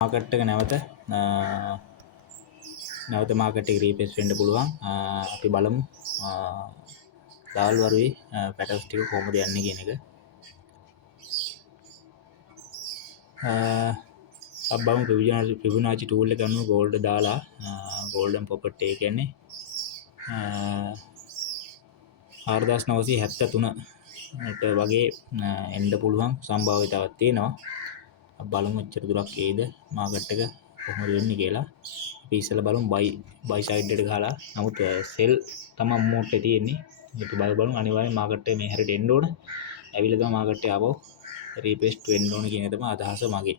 Market එක නැවත market එක රීප්ලේස් වෙන්න පුළුවන්. අපි බලමු දාල් වරුවේ පැටර්න්ස් ටික කොහොමද යන්නේ කියන එක. අබ්බම ෆිබොනාචි ටූල් එක අනුව ගෝල්ඩ් දාලා ගෝල්ඩන් පොපට් එක කියන්නේ 4973ට වගේ එන්න පුළුවන් සම්භාවිතාවක් තියෙනවා. බලමු එච්චර දුරක් ඒද මාකට් එක කොහොමද වෙන්නේ කියලා. අපි ඉස්සෙල්ලා බලමු බයි සයිඩ් එකට ගහලා. නමුත් සෙල් තමයි මෝඩ් එකේ තියෙන්නේ. අපි බලමු අනිවාර්යෙන් මාකට් එක මේ හැරෙට එන්න ඕන. ඇවිල්ලා තමයි මාකට් එක ආපහු රීප්ලේස් වෙන්න ඕන කියන එක තමයි අදහස මගේ.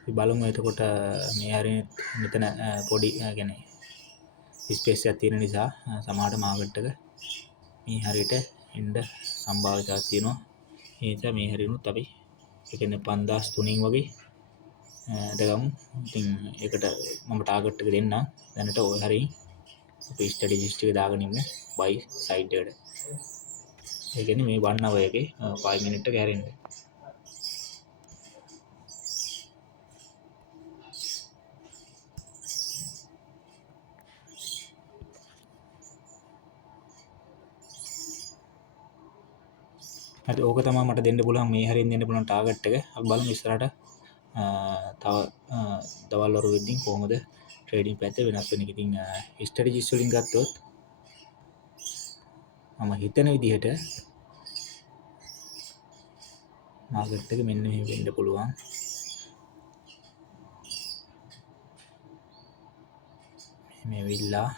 අපි බලමු එතකොට මේ හැරෙන්නේ මෙතන පොඩි يعني ස්පේස් එකක් තියෙන නිසා සමහරට මාකට් එක මේ හරියට එන්න සම්භාවිතාවක් තියෙනවා. ඒ නිසා මේ හරියුනොත් අපි ඒ කියන්නේ 5003න් වගේ දගමු. ඉතින් ඒකට මම ටාගට් එක දෙන්නම්. දැනට ඔය හරිය අපි ස්ට්‍රැටජිස්ට් එක දාගෙන ඉමු බයි සයිඩ් එකට. ඒ කියන්නේ මේ 1 hour එකේ 5 මිනිත් එක හැරෙන්නේ. හරි ඕක තමයි මට දෙන්න පුළුවන් මේ හරියෙන් දෙන්න පුළුවන් ටාගට් එක. අපි බලමු ඉස්සරහට තව දවල් වරු වෙද්දී කොහොමද ට්‍රේඩින් පැත්ත වෙනස් වෙන්නේ. ඉතින් ස්ට්‍රැටජිස් වලින් ගත්තොත් මම හිතන විදිහට මාකට් එක මෙන්න මෙහෙම වෙන්න පුළුවන්. මේ විල්ලා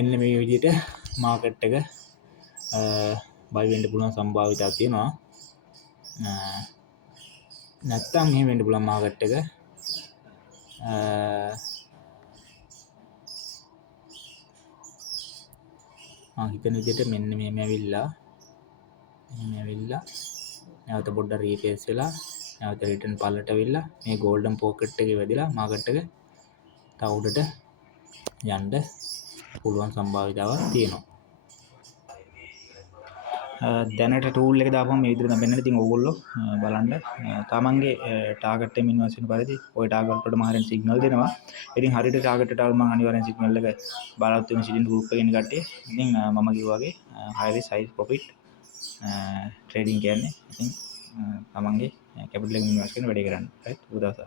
එන්න මේ විදිහට මාකට් එක බයි වෙන්න පුළුවන් සම්භාවිතාවක් තියෙනවා. නැත්තම් මෙහෙම වෙන්න පුළුවන් මාකට් එක මම හිතන විදිහට මෙන්න මෙහෙම ඇවිල්ලා නැවත පොඩ්ඩක් රීපේස් වෙලා නැවත රිටර්න් පල්ලට ඇවිල්ලා මේ ගෝල්ඩන් පොකට් එකේ වැදිලා මාකට් එක තව උඩට යන්න පුළුවන් සම්භාවිතාවක් තියෙනවා. දැනට ටූල් එක දාපුවම මේ විදිහට තමයි වෙන්නේ. ඉතින් ඕගොල්ලෝ බලන්න තමන්ගේ ටාගට් එකෙන් ඉන්වර්ස් වෙන පරිදි ওই ටාගට් වලට මහරෙන් සිග්නල් දෙනවා. ඉතින් හරියට ටාගට් එකට ආවම මම අනිවාර්යෙන් සිග්නල් එක බලාපොරොත්තු වෙන සිටින් ගෲප් එකේ ඉන්න කට්ටිය. ඉතින් මම කිව්වා වගේ high risk high profit trading කියන්නේ ඉතින් තමන්ගේ කැපිටල් එක ඉන්වර්ස් කරන වැඩේ කරන්න. රයිට්. උදව්